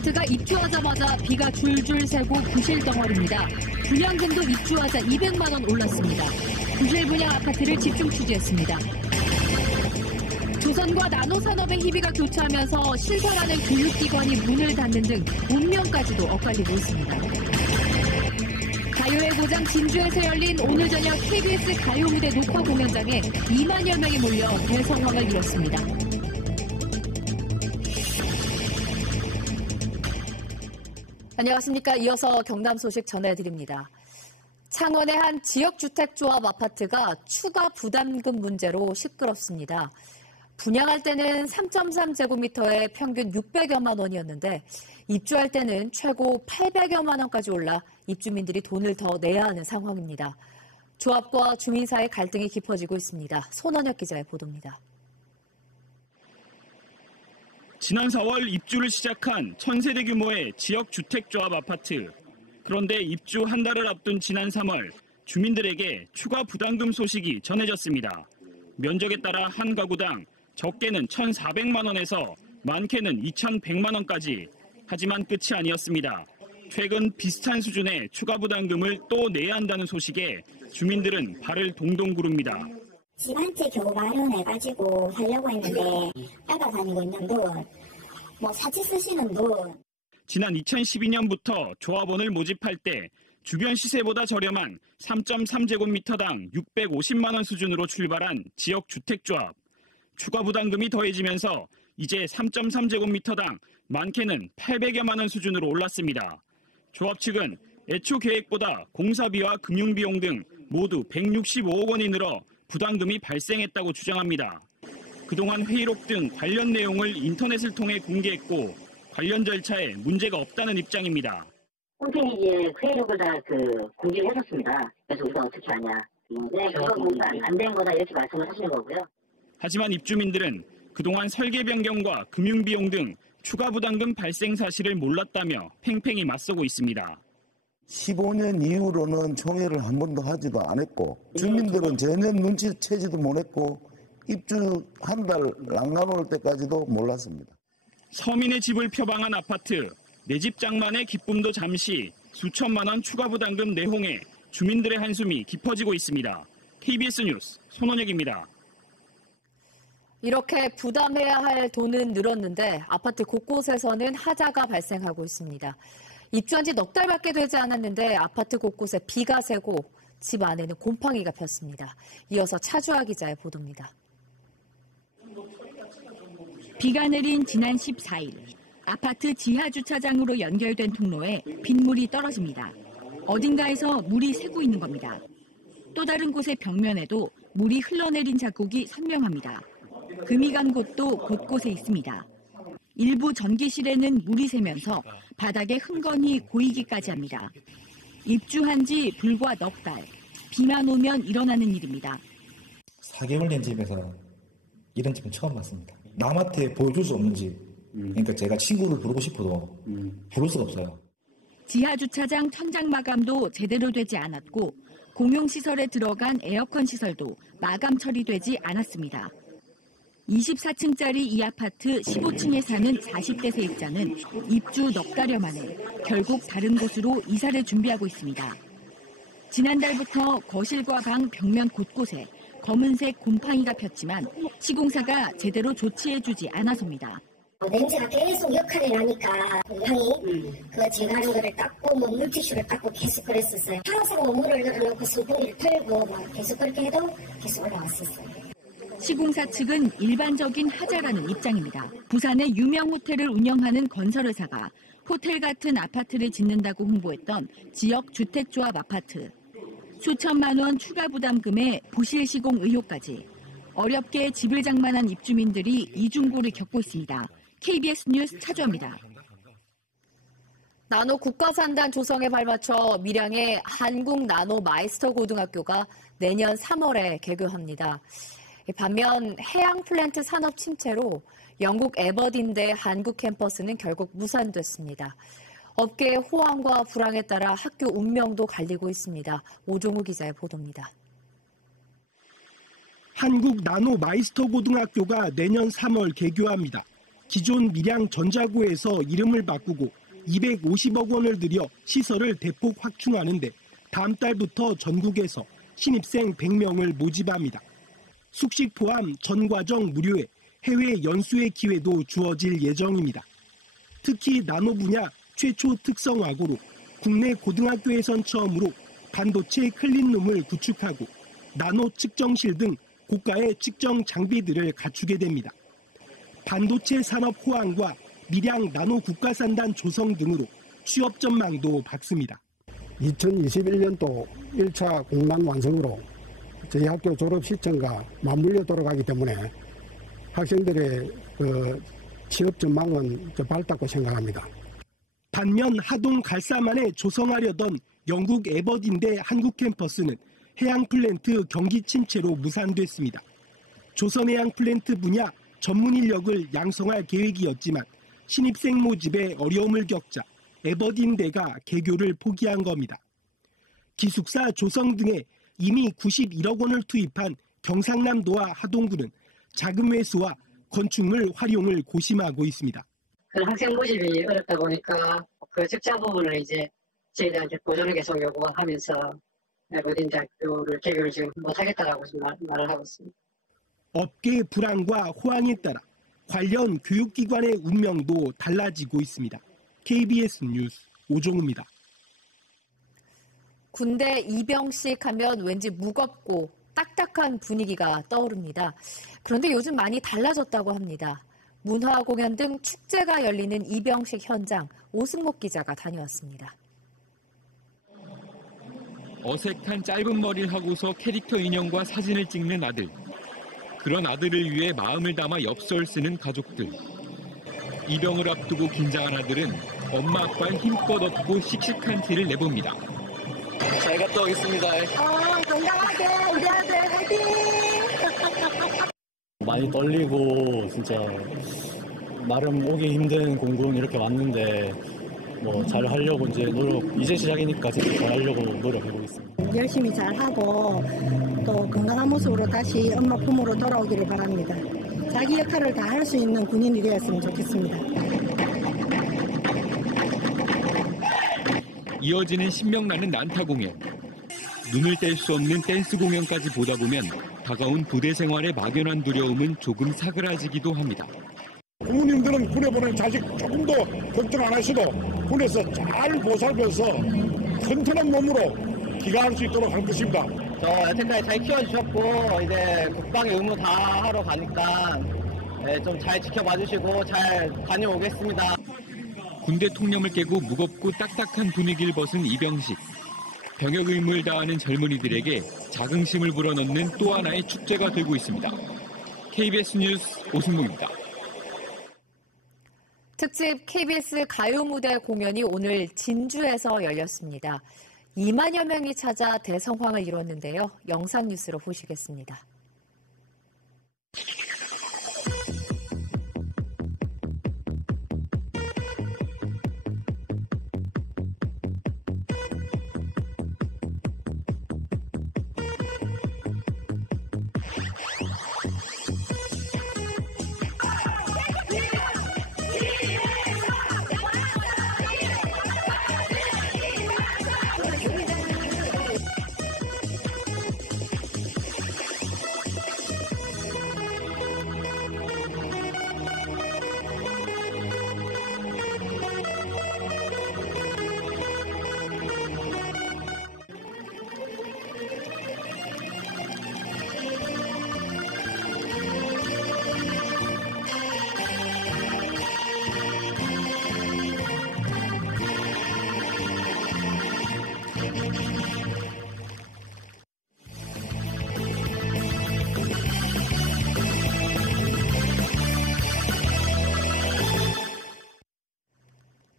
아파트가 입주하자마자 비가 줄줄 새고 부실 덩어리입니다. 분양금도 입주하자 200만 원 올랐습니다. 부실 분양 아파트를 집중 취재했습니다. 조선과 나노산업의 희비가 교차하면서 신설하는 교육기관이 문을 닫는 등 운명까지도 엇갈리고 있습니다. 가요의 고장 진주에서 열린 오늘 저녁 KBS 가요무대 녹화 공연장에 2만여 명이 몰려 대성황을 이뤘습니다. 안녕하십니까. 이어서 경남 소식 전해드립니다. 창원의 한 지역주택조합 아파트가 추가 부담금 문제로 시끄럽습니다. 분양할 때는 3.3제곱미터에 평균 600여만 원이었는데 입주할 때는 최고 800여만 원까지 올라 입주민들이 돈을 더 내야 하는 상황입니다. 조합과 주민 사이 갈등이 깊어지고 있습니다. 손원혁 기자의 보도입니다. 지난 4월 입주를 시작한 1000세대 규모의 지역주택조합 아파트. 그런데 입주 한 달을 앞둔 지난 3월 주민들에게 추가 부담금 소식이 전해졌습니다. 면적에 따라 한 가구당 적게는 1,400만 원에서 많게는 2,100만 원까지. 하지만 끝이 아니었습니다. 최근 비슷한 수준의 추가 부담금을 또 내야 한다는 소식에 주민들은 발을 동동 구릅니다. 집 한 채 겨우 마련해가지고 하려고 했는데 따라다니고 있는 돈, 사치 쓰시는 돈. 지난 2012년부터 조합원을 모집할 때 주변 시세보다 저렴한 3.3제곱미터당 650만 원 수준으로 출발한 지역주택조합. 추가 부담금이 더해지면서 이제 3.3제곱미터당 많게는 800여만 원 수준으로 올랐습니다. 조합 측은 애초 계획보다 공사비와 금융비용 등 모두 165억 원이 늘어 부담금이 발생했다고 주장합니다. 그동안 회의록 등 관련 내용을 인터넷을 통해 공개했고 관련 절차에 문제가 없다는 입장입니다. 홈페이지에 회의록을 다 공개를 해줬습니다. 그래서 우리가 어떻게 하냐. 그거 뭔가 안 된 거다 이렇게 말씀을 하시는 거고요. 하지만 입주민들은 그동안 설계 변경과 금융비용 등 추가 부담금 발생 사실을 몰랐다며 팽팽히 맞서고 있습니다. 15년 이후로는 총회를 한 번도 하지도 않았고 주민들은 전혀 눈치채지도 못했고 입주 한 달 난간 올 때까지도 몰랐습니다. 서민의 집을 표방한 아파트, 내 집 장만의 기쁨도 잠시 수천만 원 추가 부담금 내홍에 주민들의 한숨이 깊어지고 있습니다. KBS 뉴스 손원혁입니다. 이렇게 부담해야 할 돈은 늘었는데 아파트 곳곳에서는 하자가 발생하고 있습니다. 입주한 지 넉 달밖에 되지 않았는데 아파트 곳곳에 비가 새고 집 안에는 곰팡이가 폈습니다. 이어서 차주아 기자의 보도입니다. 비가 내린 지난 14일 아파트 지하 주차장으로 연결된 통로에 빗물이 떨어집니다. 어딘가에서 물이 새고 있는 겁니다. 또 다른 곳의 벽면에도 물이 흘러내린 자국이 선명합니다. 금이 간 곳도 곳곳에 있습니다. 일부 전기실에는 물이 새면서 바닥에 흥건히 고이기까지 합니다. 입주한 지 불과 넉 달, 비만 오면 일어나는 일입니다. 4개월 된 집에서 이런 집은 처음 봤습니다. 남한테 보여줄 수 없는 집. 그러니까 제가 친구를 부르고 싶어도 부를 수가 없어요. 지하 주차장 천장 마감도 제대로 되지 않았고 공용시설에 들어간 에어컨 시설도 마감 처리되지 않았습니다. 24층짜리 이 아파트 15층에 사는 40대 세입자는 입주 넉 달여 만에 결국 다른 곳으로 이사를 준비하고 있습니다. 지난달부터 거실과 방 벽면 곳곳에 검은색 곰팡이가 폈지만 시공사가 제대로 조치해주지 않아서입니다. 냄새가 계속 역할이 나니까 곰팡이 제거하는 거를 닦고 물티슈를 닦고 계속 그랬었어요. 항상 물을 넣어놓고 선풍기를 틀고 계속 그렇게 해도 계속 올라왔었어요. 시공사 측은 일반적인 하자라는 입장입니다. 부산의 유명 호텔을 운영하는 건설회사가 호텔 같은 아파트를 짓는다고 홍보했던 지역 주택조합 아파트. 수천만 원 추가 부담금에 부실 시공 의혹까지. 어렵게 집을 장만한 입주민들이 이중고를 겪고 있습니다. KBS 뉴스 차주아입니다. 나노 국가산단 조성에 발맞춰 밀양의 한국 나노 마이스터 고등학교가 내년 3월에 개교합니다. 반면 해양 플랜트 산업 침체로 영국 에버딘대 한국 캠퍼스는 결국 무산됐습니다. 업계의 호황과 불황에 따라 학교 운명도 갈리고 있습니다. 오종우 기자의 보도입니다. 한국 나노 마이스터 고등학교가 내년 3월 개교합니다. 기존 밀양 전자구에서 이름을 바꾸고 250억 원을 들여 시설을 대폭 확충하는데 다음 달부터 전국에서 신입생 100명을 모집합니다. 숙식 포함 전 과정 무료에 해외 연수의 기회도 주어질 예정입니다. 특히 나노 분야 최초 특성화고로 국내 고등학교에선 처음으로 반도체 클린룸을 구축하고 나노 측정실 등 고가의 측정 장비들을 갖추게 됩니다. 반도체 산업 호황과 밀양 나노 국가산단 조성 등으로 취업 전망도 밝습니다. 2021년도 1차 공단 완성으로 저희 학교 졸업 시점과 맞물려 돌아가기 때문에 학생들의 취업 전망은 밝다고 생각합니다. 반면 하동 갈사만에 조성하려던 영국 에버딘대 한국 캠퍼스는 해양 플랜트 경기 침체로 무산됐습니다. 조선해양 플랜트 분야 전문 인력을 양성할 계획이었지만 신입생 모집에 어려움을 겪자 에버딘대가 개교를 포기한 겁니다. 기숙사 조성 등에 이미 91억 원을 투입한 경상남도와 하동구는 자금 회수와 건축물 활용을 고심하고 있습니다. 학생 모집이 어렵다 보니까 그 적자 부분을 이제 저희들한테 보전을 계속 요구하면서 에버딘 대학교를 개교를 지금 못하겠다라고 지금 말을 하고 있습니다. 업계 불황과 호황에 따라 관련 교육기관의 운명도 달라지고 있습니다. KBS 뉴스 오종우입니다. 군대 입영식 하면 왠지 무겁고 딱딱한 분위기가 떠오릅니다. 그런데 요즘 많이 달라졌다고 합니다. 문화 공연 등 축제가 열리는 입영식 현장 오승목 기자가 다녀왔습니다. 어색한 짧은 머리를 하고서 캐릭터 인형과 사진을 찍는 아들. 그런 아들을 위해 마음을 담아 엽서를 쓰는 가족들. 입영을 앞두고 긴장한 아들은 엄마 아빠의 힘껏 업고 씩씩한 티를 내봅니다. 잘 갔다 오겠습니다. 건강하게 우리 아들 화이팅! 많이 떨리고 진짜 나름 오기 힘든 공군 이렇게 왔는데 잘 하려고 이제 시작이니까 진짜 잘 하려고 노력하고 있습니다. 열심히 잘 하고 또 건강한 모습으로 다시 엄마 품으로 돌아오기를 바랍니다. 자기 역할을 다 할 수 있는 군인이 되었으면 좋겠습니다. 이어지는 신명나는 난타 공연. 눈을 뗄 수 없는 댄스 공연까지 보다 보면 다가온 부대 생활의 막연한 두려움은 조금 사그라지기도 합니다. 부모님들은 군에 보낸 자식 조금 더 걱정 안 하시고 군에서 잘 보살펴서 튼튼한 몸으로 귀가할 수 있도록 할 것입니다. 여태까지 잘 키워주셨고 이제 국방의 의무 다 하러 가니까 좀 잘 지켜봐 주시고 잘 다녀오겠습니다. 군대 통념을 깨고 무겁고 딱딱한 분위기를 벗은 입영식. 병역 의무를 다하는 젊은이들에게 자긍심을 불어넣는 또 하나의 축제가 되고 있습니다. KBS 뉴스 오승목입니다. 특집 KBS 가요무대 공연이 오늘 진주에서 열렸습니다. 2만여 명이 찾아 대성황을 이뤘는데요. 영상 뉴스로 보시겠습니다.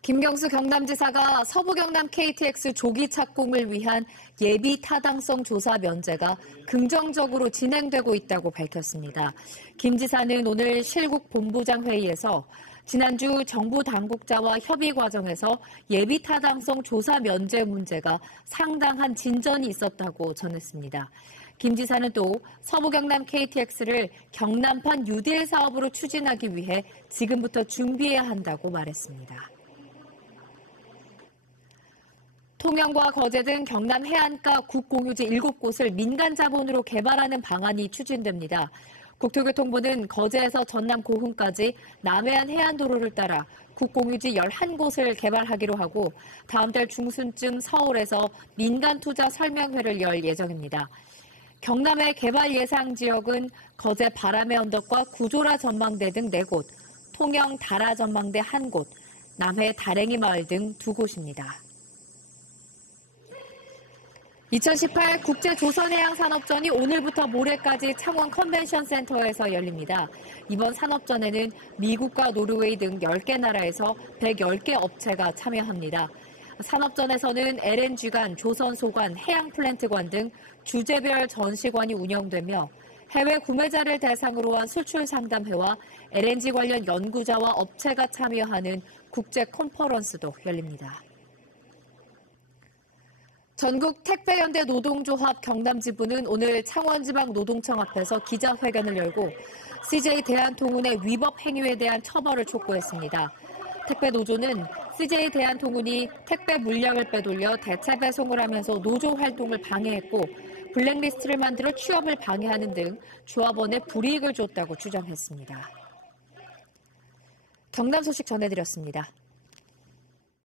김경수 경남지사가 서부경남 KTX 조기 착공을 위한 예비 타당성 조사 면제가 긍정적으로 진행되고 있다고 밝혔습니다. 김 지사는 오늘 실국 본부장 회의에서 지난주 정부 당국자와 협의 과정에서 예비 타당성 조사 면제 문제가 상당한 진전이 있었다고 전했습니다. 김 지사는 또 서부 경남 KTX를 경남판 뉴딜 사업으로 추진하기 위해 지금부터 준비해야 한다고 말했습니다. 통영과 거제 등 경남 해안가 국공유지 7곳을 민간 자본으로 개발하는 방안이 추진됩니다. 국토교통부는 거제에서 전남 고흥까지 남해안 해안도로를 따라 국공유지 11곳을 개발하기로 하고 다음 달 중순쯤 서울에서 민간 투자 설명회를 열 예정입니다. 경남의 개발 예상 지역은 거제 바람의 언덕과 구조라 전망대 등 4곳, 통영 다라 전망대 1곳, 남해 다랭이 마을 등 2곳입니다. 2018 국제조선해양산업전이 오늘부터 모레까지 창원 컨벤션센터에서 열립니다. 이번 산업전에는 미국과 노르웨이 등 10개 나라에서 110개 업체가 참여합니다. 산업전에서는 LNG관, 조선소관, 해양플랜트관 등 주제별 전시관이 운영되며 해외 구매자를 대상으로 한 수출 상담회와 LNG 관련 연구자와 업체가 참여하는 국제 컨퍼런스도 열립니다. 전국 택배연대 노동조합 경남지부는 오늘 창원지방노동청 앞에서 기자회견을 열고 CJ 대한통운의 위법 행위에 대한 처벌을 촉구했습니다. 택배노조는 CJ 대한통운이 택배 물량을 빼돌려 대체 배송을 하면서 노조 활동을 방해했고 블랙리스트를 만들어 취업을 방해하는 등 조합원에 불이익을 줬다고 주장했습니다. 경남 소식 전해드렸습니다.